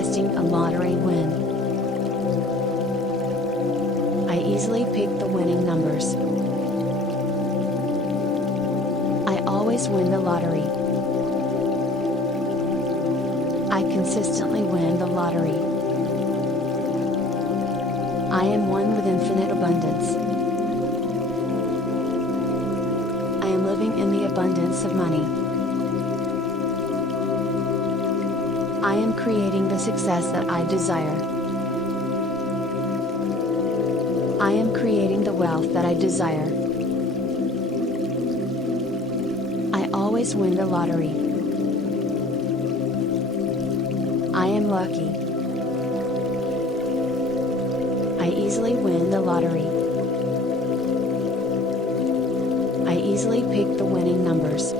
manifesting a lottery win. I easily pick the winning numbers. I always win the lottery. I consistently win the lottery. I am one with infinite abundance. I am living in the abundance of money. I am creating the success that I desire. I am creating the wealth that I desire. I always win the lottery. I am lucky. I easily win the lottery. I easily pick the winning numbers.